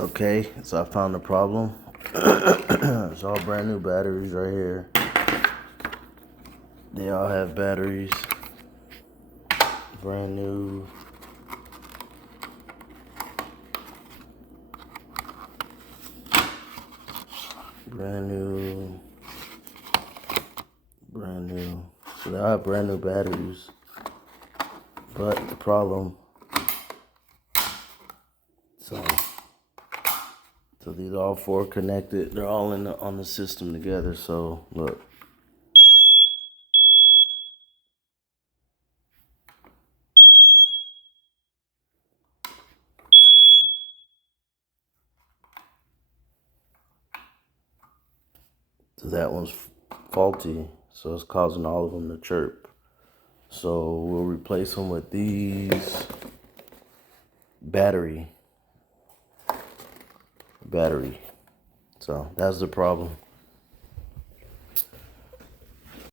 Okay, so I found the problem. It's all brand new batteries right here. They all have batteries. Brand new. Brand new. Brand new. So they all have brand new batteries. But the problem, so these all four connected. They're all on the system together. So look. So that one's faulty. So it's causing all of them to chirp. So we'll replace them with these battery. So that's the problem.